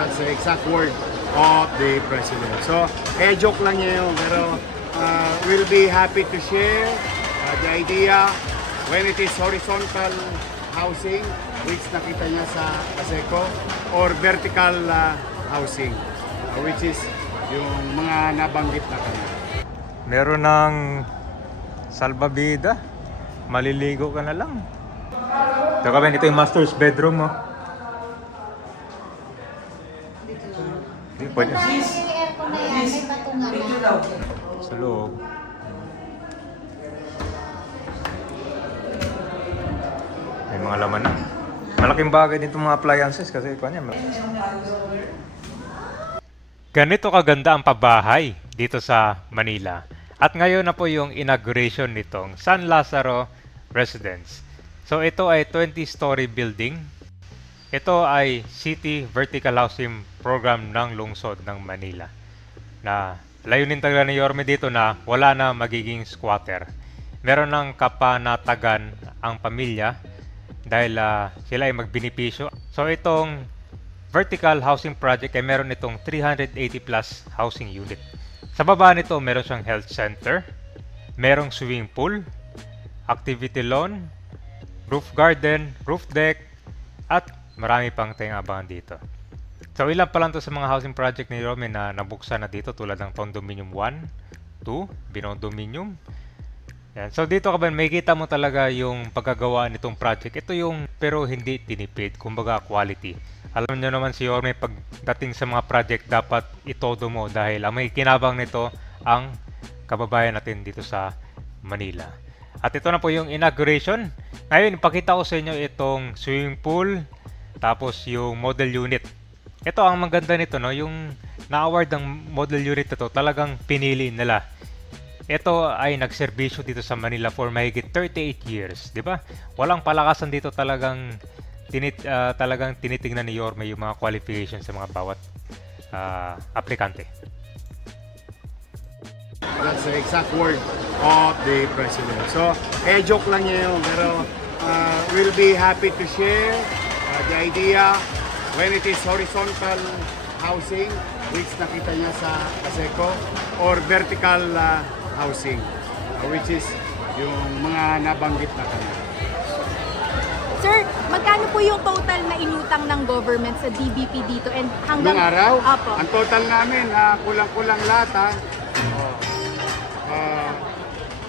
That's the exact word of the president. So, eh, joke lang niya yun. Pero uh, we'll be happy to share uh, the idea when it is horizontal housing, which nakita niya sa Paseco, or vertical uh, housing, uh, which is yung mga nabanggit na kanina. Meron ng salbabida. Maliligo ka na lang. Ito kami, ito yung master's bedroom mo. Hindi, pwede. Sa loob. May mga laman na. Malaking bagay dito mga appliances kasi kanya. Ganito kaganda ang pabahay dito sa Manila. At ngayon na po yung inauguration nitong San Lazaro Residence. So ito ay 20-story building. Ito ay City Vertical Housing Program ng lungsod ng Manila. Na layunin talaga ni Yorme dito na wala na magiging squatter. Meron ng kapanatagan ang pamilya dahil ah, sila ay magbinipisyo. So itong vertical housing project ay meron itong 380 plus housing unit. Sa baba nito, meron siyang health center, merong swimming pool, activity lawn, roof garden, roof deck, at marami pang tayong abangan dito. So ilan pa lang to sa mga housing project ni Romy na nabuksan na dito tulad ng Condominium 1, 2, Binondominium. Yan. So dito ka ba, may kita mo talaga yung pagkagawa nitong project. Ito yung pero hindi tinipid, kumbaga quality. Alam nyo naman si Yorme, pagdating sa mga project, dapat itodo mo dahil ang may kinabang nito ang kababayan natin dito sa Manila. At ito na po yung inauguration. Ngayon, ipakita ko sa inyo itong swimming pool, tapos yung model unit. Ito ang maganda nito, no? yung na-award ng model unit na to, talagang pinili nila. Ito ay nagserbisyo dito sa Manila for mahigit 38 years, di ba? Walang palakasan dito talagang tinit ah, talagang tinitingnan ni Yorme yung mga qualifications sa mga bawat ah, aplikante. That's the exact word of the president. So, eh, joke lang niya yun. Pero uh, we'll be happy to share uh, the idea when it is horizontal housing, which nakita niya sa Paseco, or vertical uh, housing, uh, which is yung mga nabanggit na kanina. Sir, magkano po yung total na inutang ng government sa DBP dito and hanggang... Nung araw, Apo. ang total namin, ah, kulang-kulang lahat ha. Oh.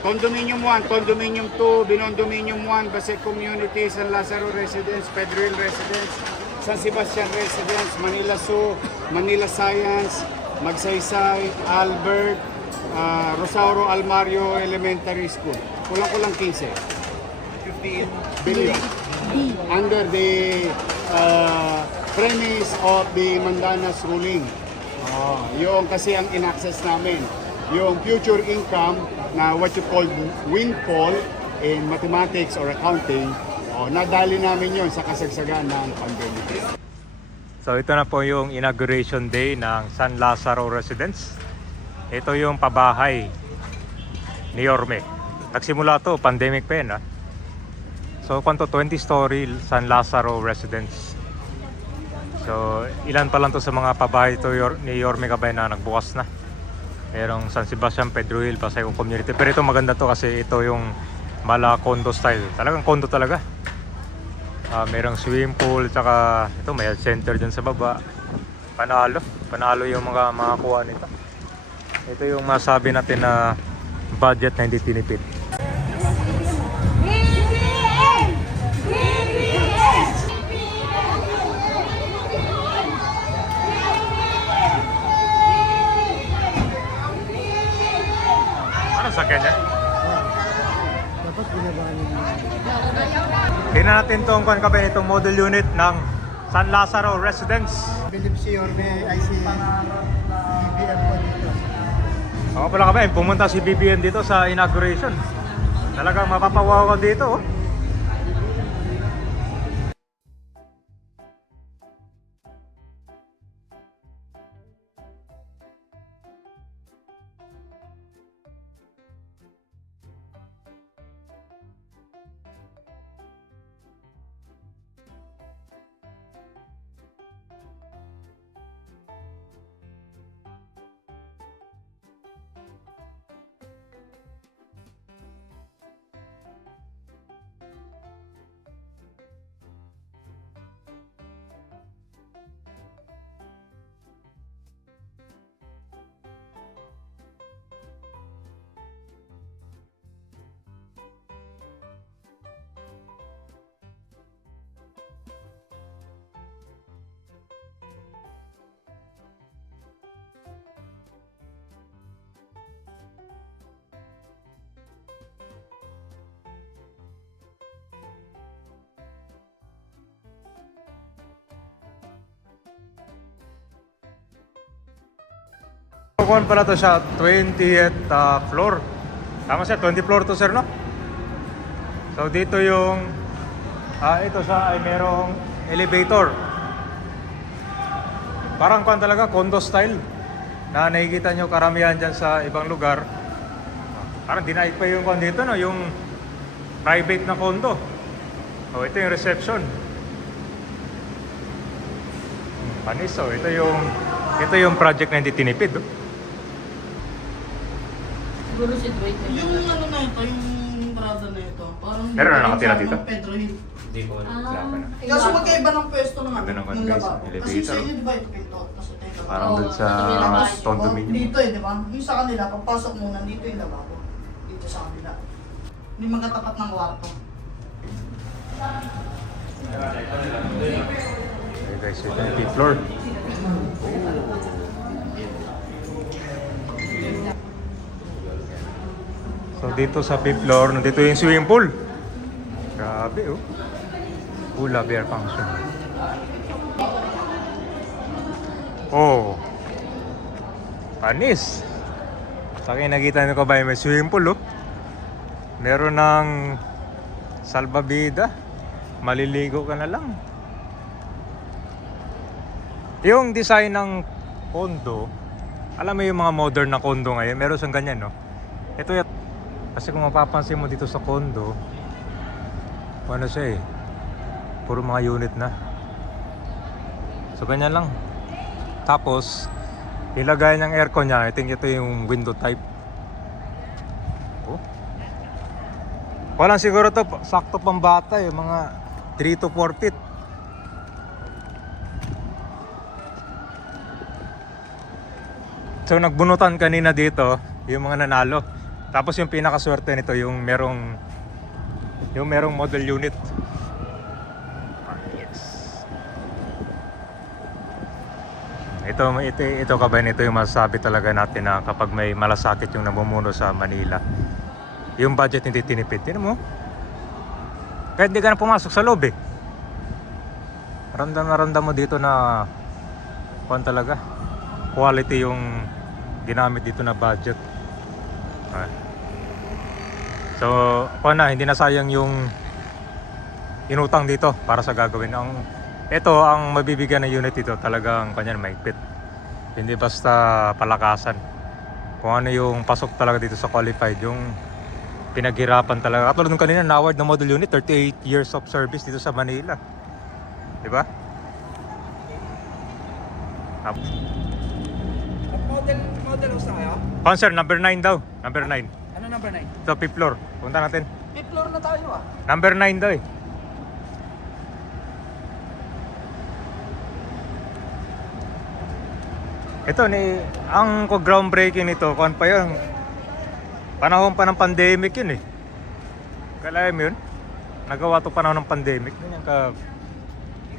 Ah, Condominium 1, Condominium 2, Binondominium 1, Base Community, San Lazaro Residence, Pedro Hill Residence, San Sebastian Residence, Manila Zoo, Manila Science, Magsaysay, Albert, ah, Rosauro Almario Elementary School. Kulang-kulang 15. 15 billion under the uh, premise of the Mandanas ruling. Oh, yung kasi ang in-access namin, yung future income na what you call windfall in mathematics or accounting, oh, nadali namin yon sa kasagsagan ng pandemic. So ito na po yung inauguration day ng San Lazaro Residence. Ito yung pabahay ni Yorme. Nagsimula to, pandemic pa yan ah. So kwanto 20 story San Lazaro Residence. So ilan pa lang to sa mga pabahay to ni Yorme Cabay na nagbukas na. Merong San Sebastian, Pedro Hill, Pasayong Community. Pero ito maganda to kasi ito yung mala condo style. Talagang condo talaga. Ah, merong swimming pool, tsaka ito may health center dyan sa baba. Panalo. Panalo yung mga makakuha nito. Ito yung masabi natin na budget na hindi tinipid. Ano sa kanya? Dapat niyo. Tingnan natin itong kung kape itong model unit ng San Lazaro Residence. Believe si Yorme ay si BBM po dito. Ako pala kami, pumunta si BBM dito sa inauguration. Talagang mapapawaw ka dito. Oh. Kuhan pala to siya, 20th ah, floor. Tama siya, 20 floor to sir, no? So dito yung, ah ito siya ay merong elevator. Parang kuhan talaga, condo style. Na nakikita nyo karamihan dyan sa ibang lugar. Parang dinaig pa yung kuhan dito, no? Yung private na condo. Oh, ito yung reception. Panis, oh. Ito yung, ito yung project na hindi tinipid, oh. Yung ano na ito, yung brother na ito, parang Meron na nakatira yung dito? Pedro Hill. Hindi ko wala pa na. Kaso magkaiba ng pwesto ng ano, ng ng guys, lababo. Kasi elevator. sa inyo, di ba ito pinto? Tapos ito yung lababo. Parang dun sa Tapos, condominium. Dito eh, di ba? Yung sa kanila, pagpasok mo, nandito yung lababo. Dito sa kanila. Hindi magkatapat ng kwarto. Okay guys, ito yung fifth floor. So dito sa fifth floor, nandito yung swimming pool. Grabe oh. Hula bear function. Oh. Panis. Akin nakita nyo ko ba may swimming pool oh. Meron ng salbabida. Maliligo ka na lang. Yung design ng condo, alam mo yung mga modern na condo ngayon, meron siyang ganyan, no? Ito yung, kasi kung mapapansin mo dito sa condo, ano siya eh, puro mga unit na. So ganyan lang. Tapos, ilagay niyang aircon niya, I think ito yung window type. Oh. Walang siguro to, sakto pang bata yung mga 3 to 4 feet. So nagbunutan kanina dito yung mga nanalo. Tapos yung pinakaswerte nito yung merong yung merong model unit. Ah, yes. Ito, ito, ito ka ba ito yung masasabi talaga natin na kapag may malasakit yung namumuno sa Manila. Yung budget hindi tinipid. Tinan mo. Kahit hindi ka na pumasok sa loob eh. Ramdam na ramdam mo dito na kuan talaga. Quality yung ginamit dito na budget. Ah. So, na, hindi na sayang yung inutang dito para sa gagawin. Ang ito ang mabibigyan ng unit dito talagang kanyan maigpit. Hindi basta palakasan. Kung ano yung pasok talaga dito sa qualified, yung pinaghirapan talaga. Katulad nung kanina, na-award ng model unit, 38 years of service dito sa Manila. Di ba? Tapos, Model usa kayo? Concert number 9 daw. Number 9. Ano number 9? Ito, fifth floor. Punta natin. May floor na tayo ah. Number 9 daw eh. Ito ni ang ko groundbreaking nito, kuan pa 'yon. Panahon pa ng pandemic 'yun eh. Kalaim 'yun. Nagawa to panahon ng pandemic. Ganyan ka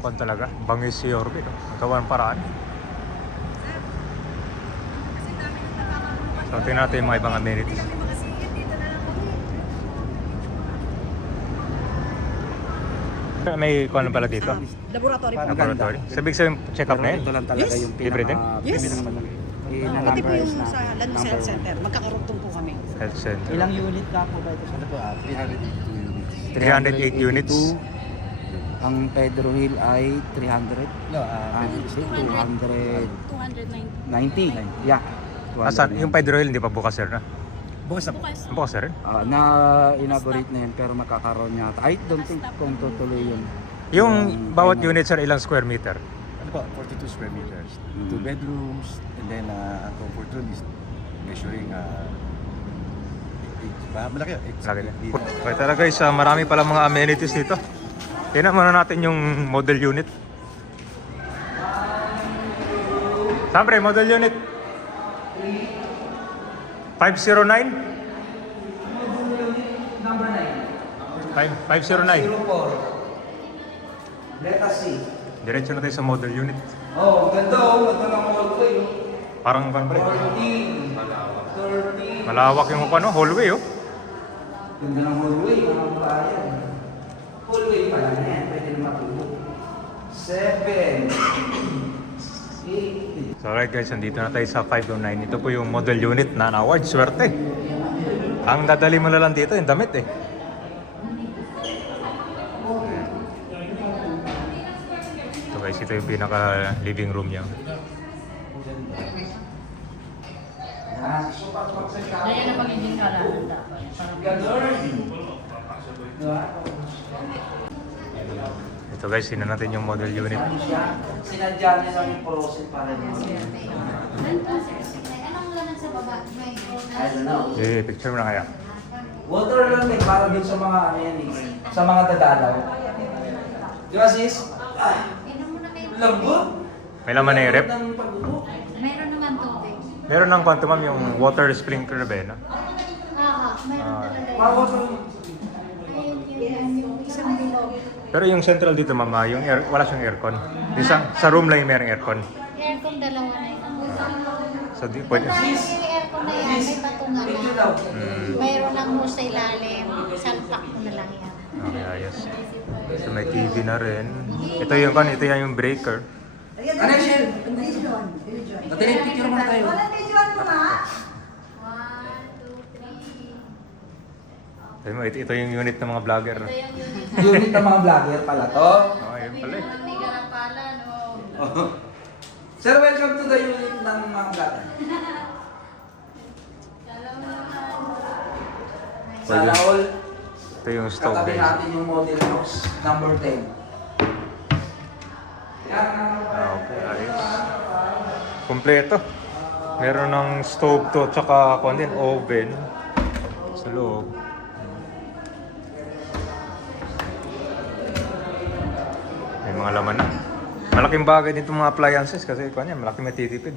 kuan talaga, bangis si Orbe, no? Nagawa ng paraan. So, tingnan natin yung mga ibang amenities. May kuan pala dito. Laboratory po. Laboratory. Sabi sabihin, check up na yun. Ito lang talaga Yes. yung Libre din? pinaka... Yes. pinaka- Pati po yung sa Health one. Center, magkakarugtong po kami. Health center. Ilang unit ka po ba ito? Ano po? ah, 382 units. 308 units. Ang Pedro Hill ay 300. No, ah, 290. 290. Yeah. Asan? Yung Pedro Hill, hindi pa bukas sir na? Bukas na. Bukas. Bukas sir rin? Ah, na inaugurate na yun pero makakaroon niya. I don't think kung tutuloy yun. Yung Yung bawat final- unit sir, ilang square meter? Ano po, 42 square meters. Mm. Two bedrooms, and then uh, ang comfort room is measuring uh, eight, ah, malaki, eight, Laki na. eight- Okay talaga guys, ah, marami pala mga amenities dito. Tingnan muna natin yung model unit. Siyempre, model unit. 509? Five- 509. Let us see. Diretso na tayo sa model unit. Oh, ganda oh. Ganda ng hallway oh. Parang kan 14, 13. malawak yung ano, hallway oh. Ganda ng hallway. Mga bayan. Hallway pala na yan. Pwede na matulog. 7, 8, So alright guys, nandito na tayo sa 509. Ito po yung model unit na award. Swerte. Ang dadali mo na lang dito, yung damit eh. Ito guys, ito yung pinaka living room niya. Ayan ang magiging kalahanda. Ito guys, sino natin yung model unit. Sinadya niya lang yung process para niya. Anong laman sa baba? May I don't know. Eh, picture mo na kaya. Water lang din para dun sa mga ano yan eh. Sa mga dadalaw. Di ba sis? Ah, Inom muna kayo. lambot. May laman na yung rep. Meron naman tubig. Meron ng kwanto ma'am yung water sprinkler ba yun? no? Ah, meron talaga. Mga water. Ayun yun, yung isang bilog. Pero yung central dito ma'am, ah, yung air, wala siyang aircon. Di sa, sa room lang yung merong aircon. Aircon dalawa na yun. So di, pwede. Yung aircon na yan, may patungan na. Mm, Mayroon ng hose sa ilalim. Salpak mo na lang yan. okay, ayos. So may TV na rin. Ito yung kan, ito yan yung breaker. Ano yung shell? Natin picture muna tayo. One, two, Ito, mo, ito, ito yung unit ng mga vlogger. Ito yung unit. Unit ng mga vlogger pala to. Oh, yun pala eh. Garapala, no? Sir, welcome to the unit ng mga vlogger. Sana all, Ito yung stove katabi guys. natin yung model house number 10. Yan, Ah, okay, ayos. Kompleto. Meron ng stove to, tsaka kung din, oven sa loob. Mga laman na. Malaking bagay din itong mga appliances kasi kung yan, malaki matitipid.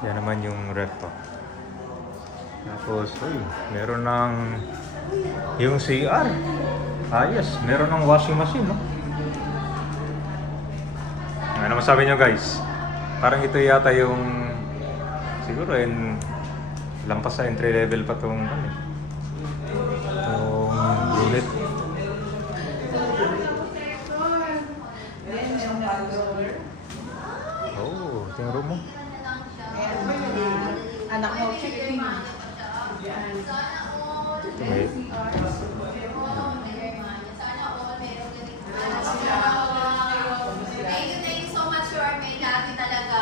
Yan naman yung ref to. Tapos, uy, meron ng yung CR. Ayos, meron ng washing machine, no? Ano masabi nyo guys? Parang ito yata yung siguro in lampas sa entry level pa tong ano so much, Sure. May dati talaga.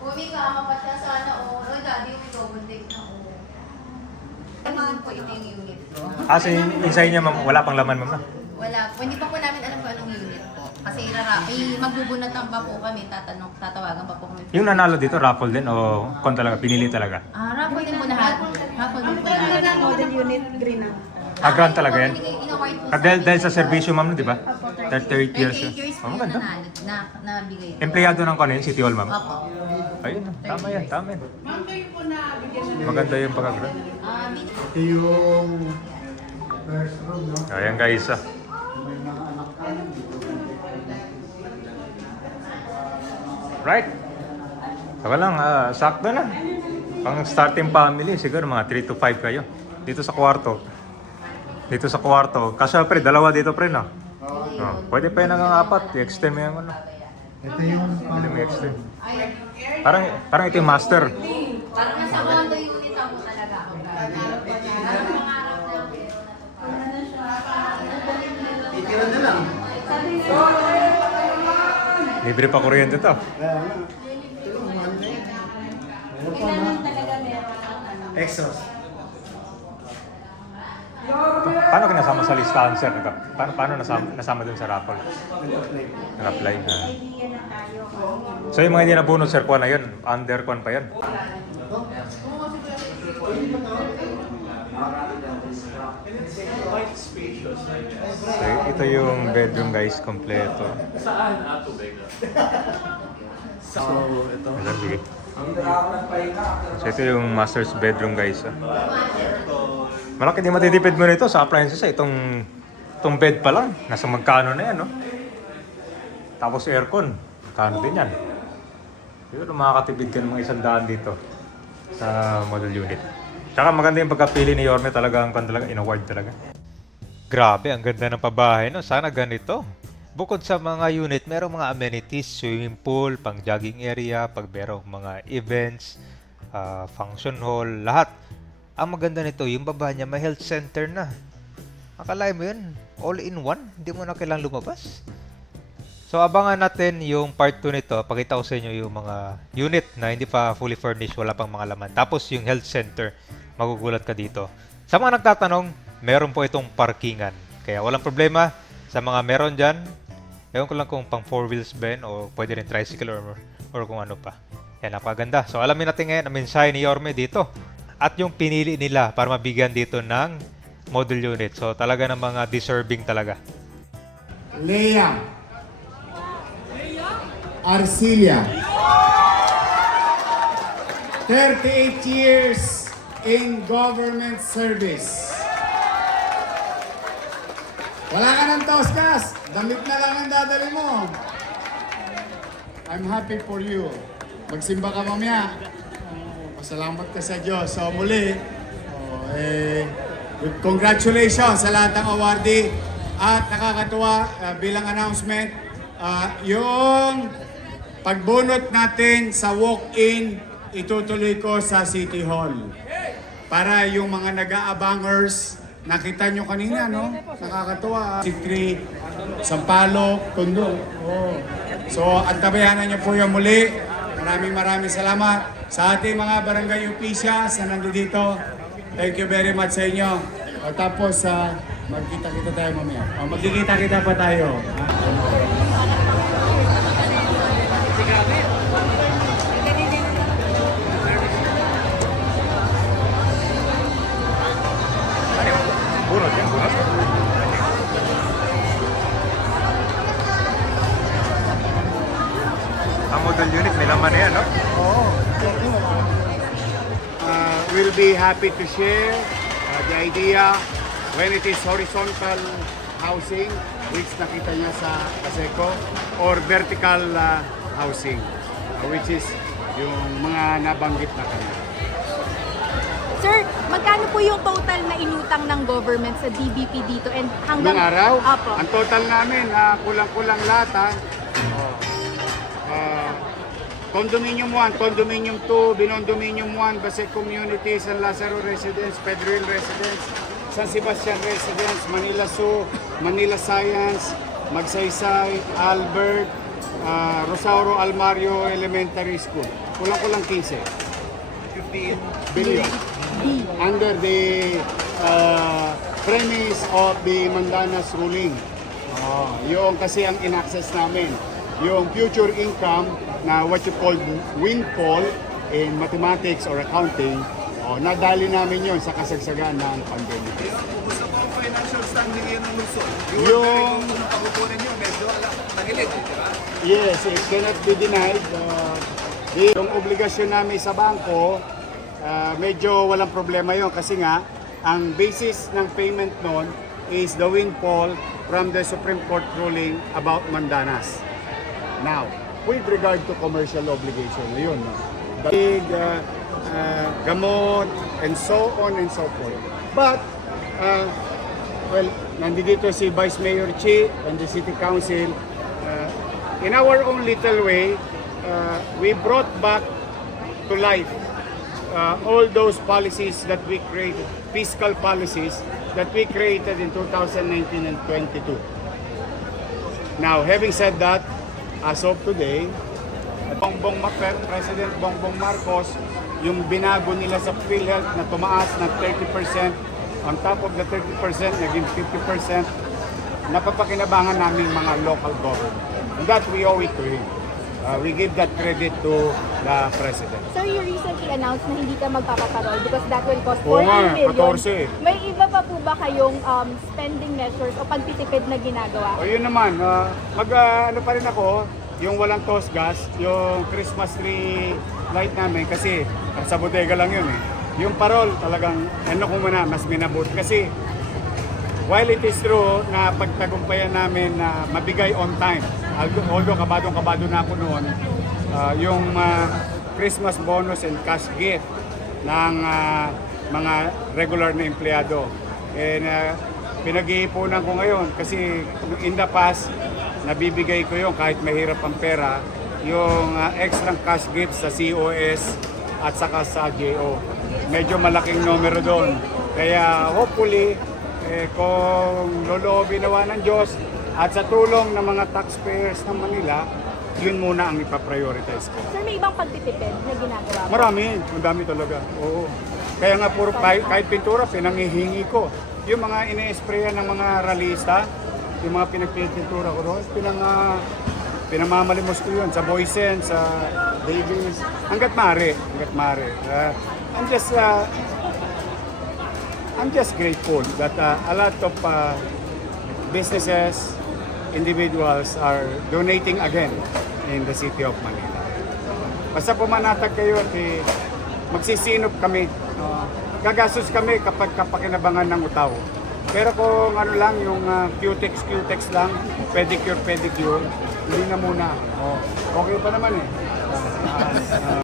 Umi ka, kapatya sana o. Uy, daddy, umi ko, buntik na o. Ano po ito yung unit ko? Ah, so yung inside niya ma'am, wala pang laman ma'am na. Wala po. Hindi pa po Kasi irara, may magbubunatan pa po kami, tatanong, tatawagan pa po kami. Yung nanalo dito, raffle din o kon talaga, pinili talaga? Ah, raffle din po lahat. Raffle din po lahat. model unit, green na. Ah, grant talaga yan? Po Ah, dahil, dahil sa servisyo ma'am, di ba? 38 years. 38 years po Oh, yung maganda. nanalo, na, nabigay. Empleyado ng kanin, City Hall ma'am. Opo. Ayun, tama yan, tama yan. Maganda yung pagka-grant. Ah, bin- Ito yung first room, no? Ayan guys, ah. May mga anak ka dito. Right? Saka lang, ah, sakto na. Pang starting family, siguro mga 3 to 5 kayo. Dito sa kwarto. Dito sa kwarto. Kasi pre, dalawa dito pre na. Oh, pwede pa yun ng apat. I-extend mo yung ano. Ito yung Pwede mo i-extend. Parang, parang ito yung master. Parang nasa condo unit ako talaga ako. Pangarap lang Titira na lang. Libre pa kuryente to. Na yun. Meron pa na. Exhaust. Pa- Paano ka nasama sa listahan, sir? Naka- Paano, paano nasama, nasama dun sa raffle? Nag-apply. Na. So yung mga hindi nabunod, sir, kuha na yun. Under kuha pa yan. So, ito yung bedroom guys, kompleto. So, ito. Ayan, sige. Dito na ako nagpahinga. So ito yung master's bedroom guys. ah. Malaki din matitipid mo nito sa appliances. ah. Itong, itong bed pa lang. Nasa magkano na yan, no? Tapos aircon. Magkano din yan. Siguro makakatipid ka ng mga isang daan dito sa model unit. Tsaka maganda yung pagkapili ni Yorme talaga ang talaga in-award talaga. Grabe, ang ganda ng pabahay no. Sana ganito. Bukod sa mga unit, merong mga amenities, swimming pool, pang jogging area, pag merong mga events, ah, function hall, lahat. Ang maganda nito, yung baba niya may health center na. Akala mo yun, all in one, hindi mo na kailangang lumabas. So abangan natin yung part 2 nito. Pakita ko sa inyo yung mga unit na hindi pa fully furnished, wala pang mga laman. Tapos yung health center, magugulat ka dito. Sa mga nagtatanong, meron po itong parkingan. Kaya walang problema sa mga meron dyan. Ewan ko lang kung pang 4 wheels ba o pwede rin tricycle or, or kung ano pa. Yan, napaganda. So alamin natin ngayon ang mensahe ni Yorme dito. At yung pinili nila para mabigyan dito ng model unit. So talaga ng mga deserving talaga. Leia. Arcilia. 38 years in government service. Wala ka ng toskas. Damit na lang ang dadali mo. I'm happy for you. Magsimba ka mamaya. Pasalamat ka sa Diyos. So muli, oh, eh, congratulations sa lahat ng awardee. At nakakatuwa uh, bilang announcement, uh, yung pagbunot natin sa walk-in, itutuloy ko sa City Hall. Para yung mga nag-aabangers, nakita nyo kanina, no? Nakakatuwa. Sikri, Sampalok, Tondo. Oh. So, antabayanan nyo po yung muli. Maraming maraming salamat sa ating mga barangay officials na nandito. Thank you very much sa inyo. O, tapos, uh, magkita-kita tayo mamaya. O, magkikita-kita pa tayo. Ha? Laman yan, no? uh, will be happy to share uh, the idea when it is horizontal housing, which nakita niya sa Paseco, or vertical uh, housing, uh, which is yung mga nabanggit na kanina. Sir, magkano po yung total na inutang ng government sa DBP dito and hanggang... Ngayong araw, Apo. ang total namin, ah, kulang-kulang lahat, ha? Ah, Condominium 1, Condominium 2, Binondominium 1, Basec Community, San Lazaro Residence, Pedro Hill Residence, San Sebastian Residence, Manila Zoo, Manila Science, Magsaysay, Albert, ah, Rosauro Almario Elementary School. Kulang-kulang 15. 15 billion. Under the uh, premise of the Mandanas ruling. Oh, yung kasi ang in-access namin, yung future income na what you call windfall in mathematics or accounting, oh, nadali namin yon sa kasagsagan ng pandemic. Kumusta po ang financial standing ngayon ng lungsod? Yung- pagkukunan nyo, medyo tagilid, di ba? Yes, it cannot be denied. Uh, yung obligasyon namin sa bangko, uh, medyo walang problema yon kasi nga, ang basis ng payment noon is the windfall from the Supreme Court ruling about Mandanas. Now, with regard to commercial obligation, yun, no? Big, uh, uh, gamot, and so on and so forth. But, uh, well, nandito si Vice Mayor Chi and the City Council. Uh, in our own little way, uh, we brought back to life uh, all those policies that we created, fiscal policies that we created in 2019 and 22. Now, having said that, as of today, Bongbong President Bongbong Marcos, yung binago nila sa PhilHealth na tumaas ng 30%, on top of the 30%, naging 50%, napapakinabangan namin mga local government. And that we owe it to him. Uh, we give that credit to the President. Sir, you recently announced na hindi ka magpapaparol because that will cost Oo 14 nga, million. 14. May iba pa po ba kayong um, spending measures o pagtitipid na ginagawa? O yun naman, ah, mag ah, ano pa rin ako, yung walang toast gas, yung Christmas tree light namin kasi sa bodega lang yun eh. Yung parol talagang ano ko muna, mas minabot kasi while it is true na pagtagumpayan namin na mabigay on time, although, although kabadong kabado na ako noon, ah, yung ah, Christmas bonus and cash gift ng ah, mga regular na empleyado. And ah, pinag-iipunan ko ngayon kasi in the past, nabibigay ko yung kahit mahirap ang pera, yung uh, extra cash gifts sa COS at saka sa JO. Medyo malaking numero doon. Kaya hopefully, eh, kung loloobin nawa ng Diyos at sa tulong ng mga taxpayers ng Manila, yun muna ang ipaprioritize ko. Sir, may ibang pagtitipid na ginagawa? Marami, ang dami talaga. Oo. Kaya nga puro kahit, pintura, pinangihingi ko. Yung mga ine-sprayan ng mga ralista, yung mga pinagpintura ko doon, pinang, ah, pinamamalimos ko yun sa Boysen, sa Davis, hanggat mare, hanggat mare. Ah, I'm just, ah, I'm just grateful that ah, a lot of ah, businesses, individuals are donating again in the city of Manila. Basta pumanatag kayo at eh, magsisinop kami. No? gagastos kami kapag kapakinabangan ng utaw. Pero kung ano lang, yung uh, cutex, cutex lang, pedicure, pedicure, hindi na muna. Oh, okay pa naman eh. Ah, ah,